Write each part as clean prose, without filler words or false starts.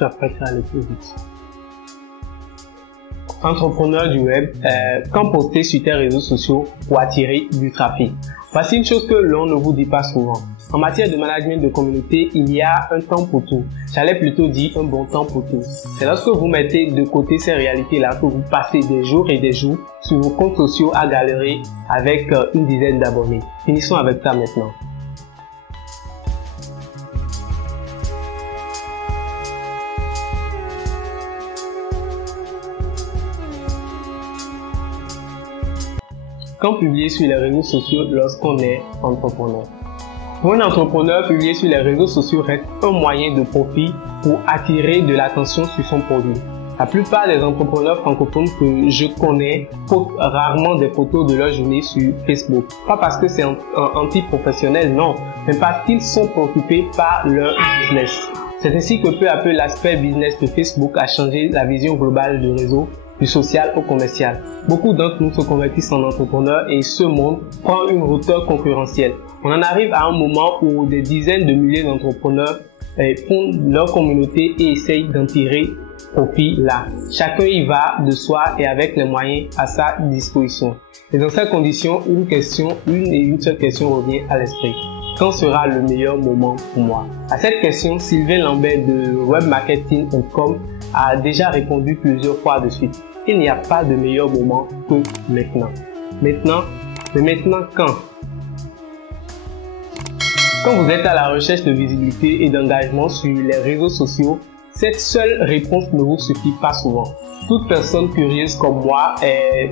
tu apprêteras à aller plus vite. Entrepreneur du web, quand poster sur tes réseaux sociaux pour attirer du trafic. Voici une chose que l'on ne vous dit pas souvent. En matière de management de communauté, il y a un temps pour tout. J'allais plutôt dire un bon temps pour tout. C'est lorsque vous mettez de côté ces réalités-là que vous passez des jours et des jours sur vos comptes sociaux à galérer avec une dizaine d'abonnés. Finissons avec ça maintenant. Quand publier sur les réseaux sociaux lorsqu'on est entrepreneur? Pour un entrepreneur, publier sur les réseaux sociaux reste un moyen de profit pour attirer de l'attention sur son produit. La plupart des entrepreneurs francophones que je connais postent rarement des photos de leur journée sur Facebook. Pas parce que c'est anti-professionnel, non, mais parce qu'ils sont préoccupés par leur business. C'est ainsi que peu à peu l'aspect business de Facebook a changé la vision globale du réseau, du social au commercial. Beaucoup d'entre nous se convertissent en entrepreneurs et ce monde prend une hauteur concurrentielle. On en arrive à un moment où des dizaines de milliers d'entrepreneurs fondent leur communauté et essayent d'en tirer profit là. Chacun y va de soi et avec les moyens à sa disposition. Et dans ces conditions, une seule question revient à l'esprit. Quand sera le meilleur moment pour moi? À cette question, Sylvain Lambert de webmarketing.com a déjà répondu plusieurs fois de suite. Il n'y a pas de meilleur moment que maintenant. Maintenant, mais maintenant quand? Quand vous êtes à la recherche de visibilité et d'engagement sur les réseaux sociaux, cette seule réponse ne vous suffit pas souvent. Toute personne curieuse comme moi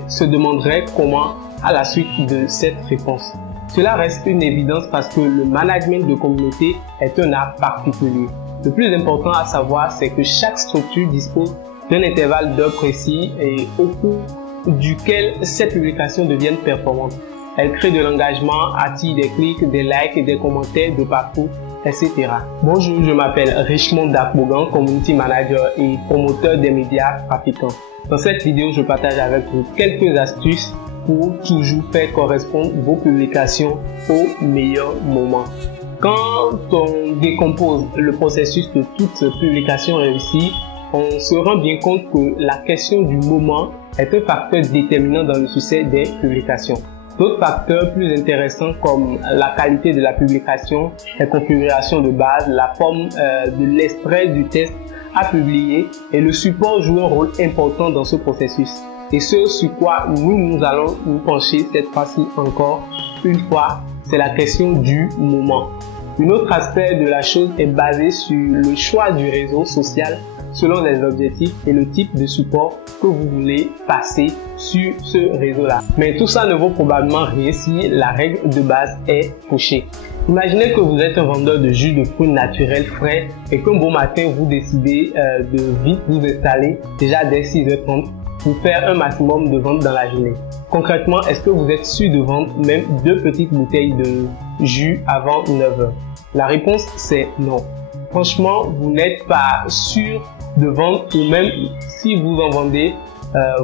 se demanderait comment à la suite de cette réponse. Cela reste une évidence parce que le management de communauté est un art particulier. Le plus important à savoir, c'est que chaque structure dispose d'un intervalle d'heures précis et au cours duquel ces publications deviennent performantes. Elles créent de l'engagement, attirent des clics, des likes, des commentaires de partout, etc. Bonjour, je m'appelle Richmond Dakbogan, Community Manager et promoteur des médias trafiquants. Dans cette vidéo, je partage avec vous quelques astuces pour toujours faire correspondre vos publications au meilleur moment. Quand on décompose le processus de toute publication réussie, on se rend bien compte que la question du moment est un facteur déterminant dans le succès des publications. D'autres facteurs plus intéressants comme la qualité de la publication, les configurations de base, la forme de l'extrait du texte à publier et le support jouent un rôle important dans ce processus. Et ce sur quoi nous allons nous pencher cette fois-ci encore une fois, c'est la question du moment. Un autre aspect de la chose est basé sur le choix du réseau social selon les objectifs et le type de support que vous voulez passer sur ce réseau-là. Mais tout ça ne vaut probablement rien si la règle de base est fauchée. Imaginez que vous êtes un vendeur de jus de fruits naturels frais et qu'un beau matin vous décidez de vite vous installer déjà dès 6h30 pour faire un maximum de ventes dans la journée. Concrètement, est-ce que vous êtes sûr de vendre même 2 petites bouteilles de jus avant 9h? La réponse c'est non. Franchement, vous n'êtes pas sûr de vendre ou même si vous en vendez,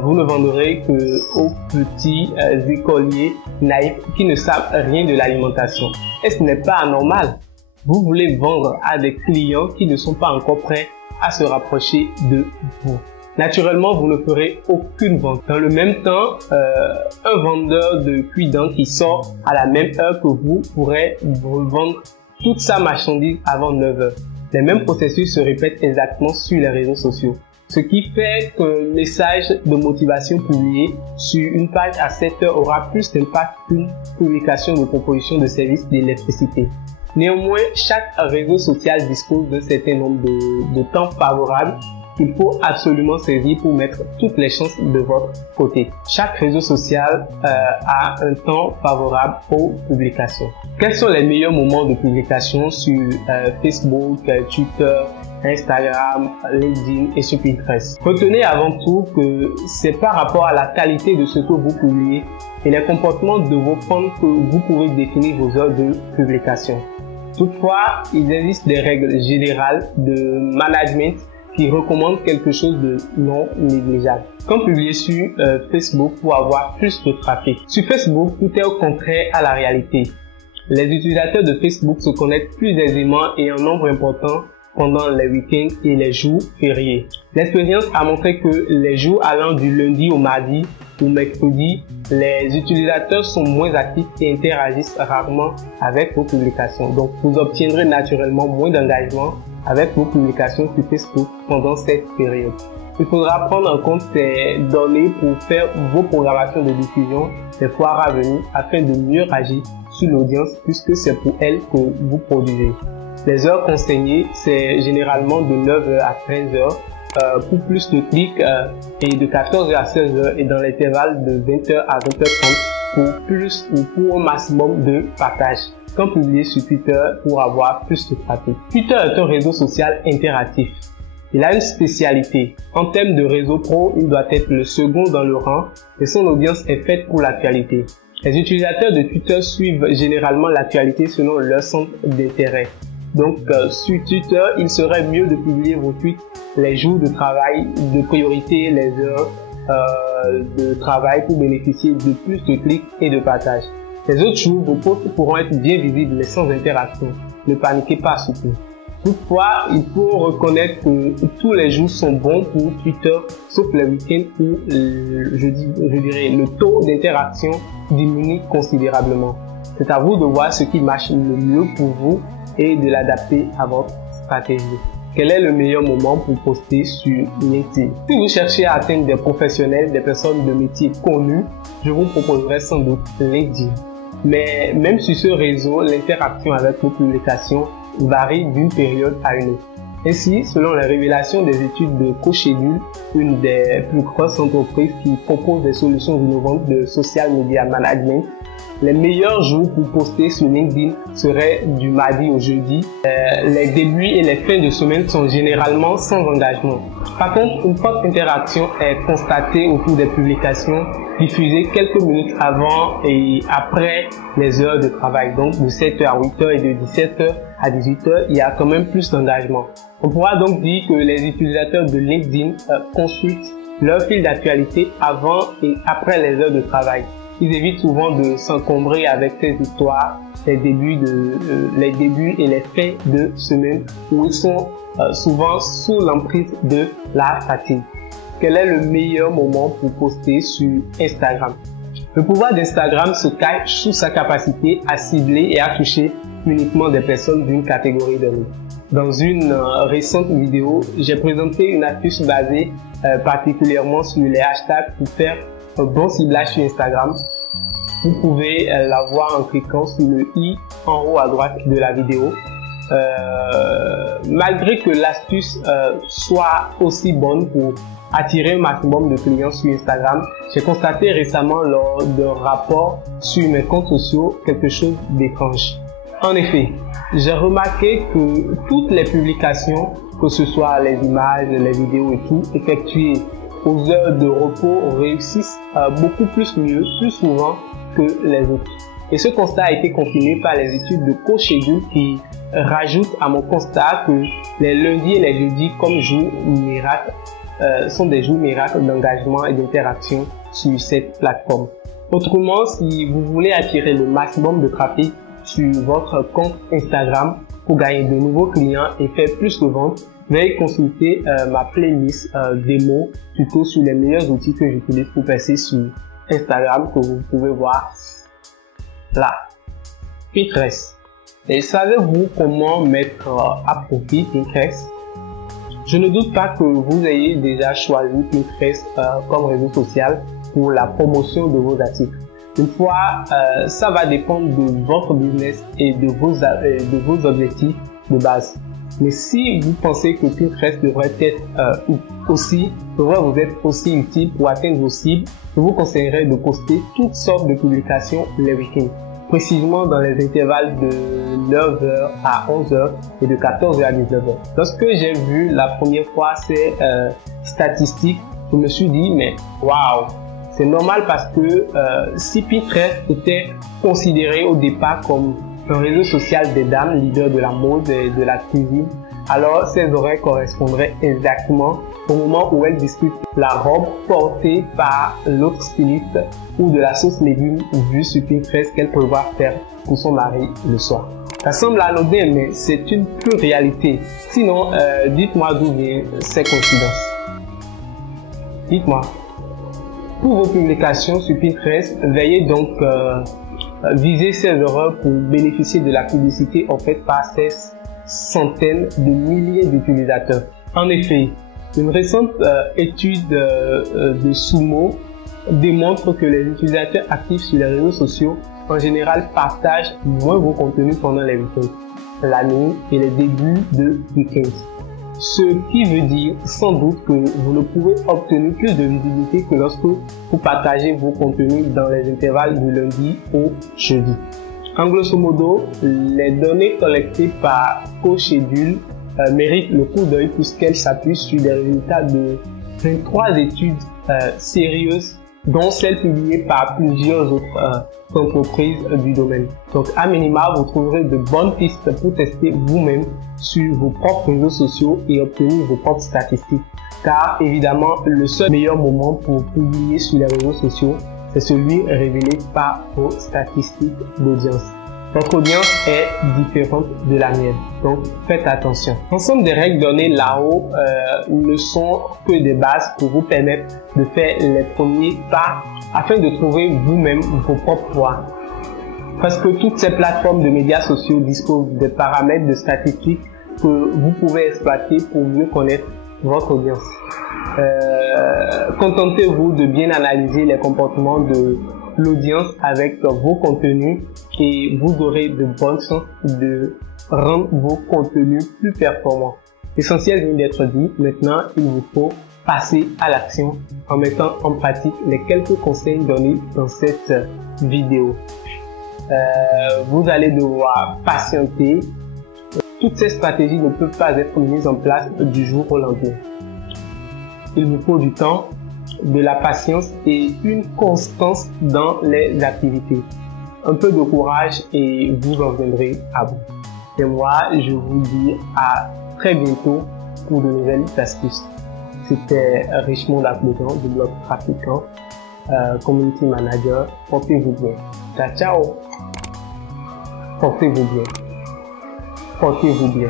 vous ne vendrez qu'aux petits écoliers naïfs qui ne savent rien de l'alimentation. Et ce n'est pas anormal. Vous voulez vendre à des clients qui ne sont pas encore prêts à se rapprocher de vous. Naturellement, vous ne ferez aucune vente. Dans le même temps, un vendeur de cuits-dents qui sort à la même heure que vous pourrait vous vendre toute sa marchandise avant 9h. Les mêmes processus se répètent exactement sur les réseaux sociaux. Ce qui fait qu'un message de motivation publié sur une page à 7h aura plus d'impact qu'une publication de proposition de services d'électricité. Néanmoins, chaque réseau social dispose d'un certain nombre de temps favorables qu'il faut absolument saisir pour mettre toutes les chances de votre côté. Chaque réseau social a un temps favorable aux publications. Quels sont les meilleurs moments de publication sur Facebook, Twitter, Instagram, LinkedIn et sur Pinterest? Retenez avant tout que c'est par rapport à la qualité de ce que vous publiez et les comportements de vos fans que vous pouvez définir vos heures de publication. Toutefois, il existe des règles générales de management qui recommande quelque chose de non négligeable. Comme publier sur Facebook pour avoir plus de trafic. Sur Facebook, tout est au contraire à la réalité. Les utilisateurs de Facebook se connectent plus aisément et en nombre important pendant les week-ends et les jours fériés. L'expérience a montré que les jours allant du lundi au mardi ou mercredi, les utilisateurs sont moins actifs et interagissent rarement avec vos publications. Donc, vous obtiendrez naturellement moins d'engagement avec vos publications sur Facebook pendant cette période. Il faudra prendre en compte ces données pour faire vos programmations de diffusion des foires à venir afin de mieux agir sur l'audience puisque c'est pour elle que vous produisez. Les heures consignées, c'est généralement de 9h à 13h pour plus de clics et de 14h à 16h et dans l'intervalle de 20h à 20h30 pour plus ou pour un maximum de partage. Quand publier sur Twitter pour avoir plus de trafic. Twitter est un réseau social interactif. Il a une spécialité. En termes de réseau pro, il doit être le second dans le rang et son audience est faite pour l'actualité. Les utilisateurs de Twitter suivent généralement l'actualité selon leur centre d'intérêt. Donc, sur Twitter, il serait mieux de publier vos tweets les jours de travail, de priorité les heures de travail pour bénéficier de plus de clics et de partages. Les autres jours, vos posts pourront être bien visibles mais sans interaction. Ne paniquez pas surtout. Toutefois, il faut reconnaître que tous les jours sont bons pour Twitter, sauf les week-ends où je dirais le taux d'interaction diminue considérablement. C'est à vous de voir ce qui marche le mieux pour vous et de l'adapter à votre stratégie. Quel est le meilleur moment pour poster sur LinkedIn? Si vous cherchez à atteindre des professionnels, des personnes de métiers connus, je vous proposerai sans doute LinkedIn. Mais même sur ce réseau, l'interaction avec vos publications varie d'une période à une autre. Ainsi, selon les révélations des études de CoSchedule, une des plus grosses entreprises qui propose des solutions innovantes de social media management, les meilleurs jours pour poster sur LinkedIn seraient du mardi au jeudi. Les débuts et les fins de semaine sont généralement sans engagement. Par contre, une forte interaction est constatée autour des publications diffusées quelques minutes avant et après les heures de travail. Donc de 7h à 8h et de 17h à 18h, il y a quand même plus d'engagement. On pourra donc dire que les utilisateurs de LinkedIn consultent leur fil d'actualité avant et après les heures de travail. Ils évitent souvent de s'encombrer avec ces histoires, les débuts et les fins de semaine où ils sont souvent sous l'emprise de la fatigue. Quel est le meilleur moment pour poster sur Instagram? Le pouvoir d'Instagram se cache sous sa capacité à cibler et à toucher uniquement des personnes d'une catégorie donnée. Dans une récente vidéo, j'ai présenté une astuce basée particulièrement sur les hashtags pour faire un bon ciblage sur Instagram. Vous pouvez la voir en cliquant sur le i en haut à droite de la vidéo. Malgré que l'astuce soit aussi bonne pour attirer un maximum de clients sur Instagram, j'ai constaté récemment lors d'un rapport sur mes comptes sociaux quelque chose d'étrange. En effet, j'ai remarqué que toutes les publications, que ce soit les images, les vidéos et tout, effectuées aux heures de repos réussissent beaucoup plus souvent que les autres. Et ce constat a été confirmé par les études de CoSchedule qui rajoutent à mon constat que les lundis et les jeudis comme jours miracles sont des jours miracles d'engagement et d'interaction sur cette plateforme. Autrement, si vous voulez attirer le maximum de trafic sur votre compte Instagram pour gagner de nouveaux clients et faire plus de ventes, veuillez consulter ma playlist démo plutôt sur les meilleurs outils que j'utilise pour passer sur Instagram que vous pouvez voir là. Pinterest. Et savez-vous comment mettre à profit Pinterest? Je ne doute pas que vous ayez déjà choisi Pinterest comme réseau social pour la promotion de vos articles. Une fois, ça va dépendre de votre business et de vos objectifs de base. Mais si vous pensez que Pinterest devrait vous être aussi utile pour atteindre vos cibles, je vous conseillerais de poster toutes sortes de publications les week-ends, précisément dans les intervalles de 9h à 11h et de 14h à 19h. Lorsque j'ai vu la première fois ces statistiques, je me suis dit, mais waouh! C'est normal parce que si Pinterest était considéré au départ comme un réseau social des dames, leaders de la mode et de la cuisine, alors ces oreilles correspondraient exactement au moment où elles discutent la robe portée par l'autre styliste ou de la sauce légumes vue sur Pinterest qu'elle prévoit faire pour son mari le soir. Ça semble anodin, mais c'est une pure réalité. Sinon, dites-moi d'où viennent ces coïncidences. Dites-moi. Pour vos publications sur Pinterest, veillez donc viser ces erreurs pour bénéficier de la publicité offerte par ces centaines de milliers d'utilisateurs. En effet, une récente étude de Sumo démontre que les utilisateurs actifs sur les réseaux sociaux en général partagent moins vos contenus pendant les week-ends, la nuit et les débuts de week-end. Ce qui veut dire sans doute que vous ne pouvez obtenir plus de visibilité que lorsque vous partagez vos contenus dans les intervalles du lundi au jeudi. En grosso modo, les données collectées par CoSchedule méritent le coup d'œil puisqu'elles s'appuient sur des résultats de 23 études sérieuses, dont celles publiées par plusieurs autres entreprises du domaine. Donc à minima, vous trouverez de bonnes pistes pour tester vous-même sur vos propres réseaux sociaux et obtenir vos propres statistiques. Car évidemment, le seul meilleur moment pour publier sur les réseaux sociaux, c'est celui révélé par vos statistiques d'audience. Votre audience est différente de la mienne, donc faites attention. L'ensemble des règles données là-haut ne sont que des bases pour vous permettre de faire les premiers pas afin de trouver vous-même vos propres voies. Parce que toutes ces plateformes de médias sociaux disposent de paramètres de statistiques que vous pouvez exploiter pour mieux connaître votre audience. Contentez-vous de bien analyser les comportements de l'audience avec vos contenus et vous aurez de bonnes chances de rendre vos contenus plus performants. L'essentiel vient d'être dit. Maintenant, il vous faut passer à l'action en mettant en pratique les quelques conseils donnés dans cette vidéo. Vous allez devoir patienter. Toutes ces stratégies ne peuvent pas être mises en place du jour au lendemain. Il vous faut du temps, de la patience et une constance dans les activités. Un peu de courage et vous en viendrez à bout. Et moi, je vous dis à très bientôt pour de nouvelles astuces. C'était Richmond Aplégan du blog Trafiquant, Community Manager. Portez-vous bien. Ciao, ciao. Portez-vous bien. Portez-vous bien.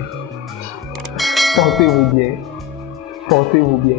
Portez-vous bien. Portez-vous bien.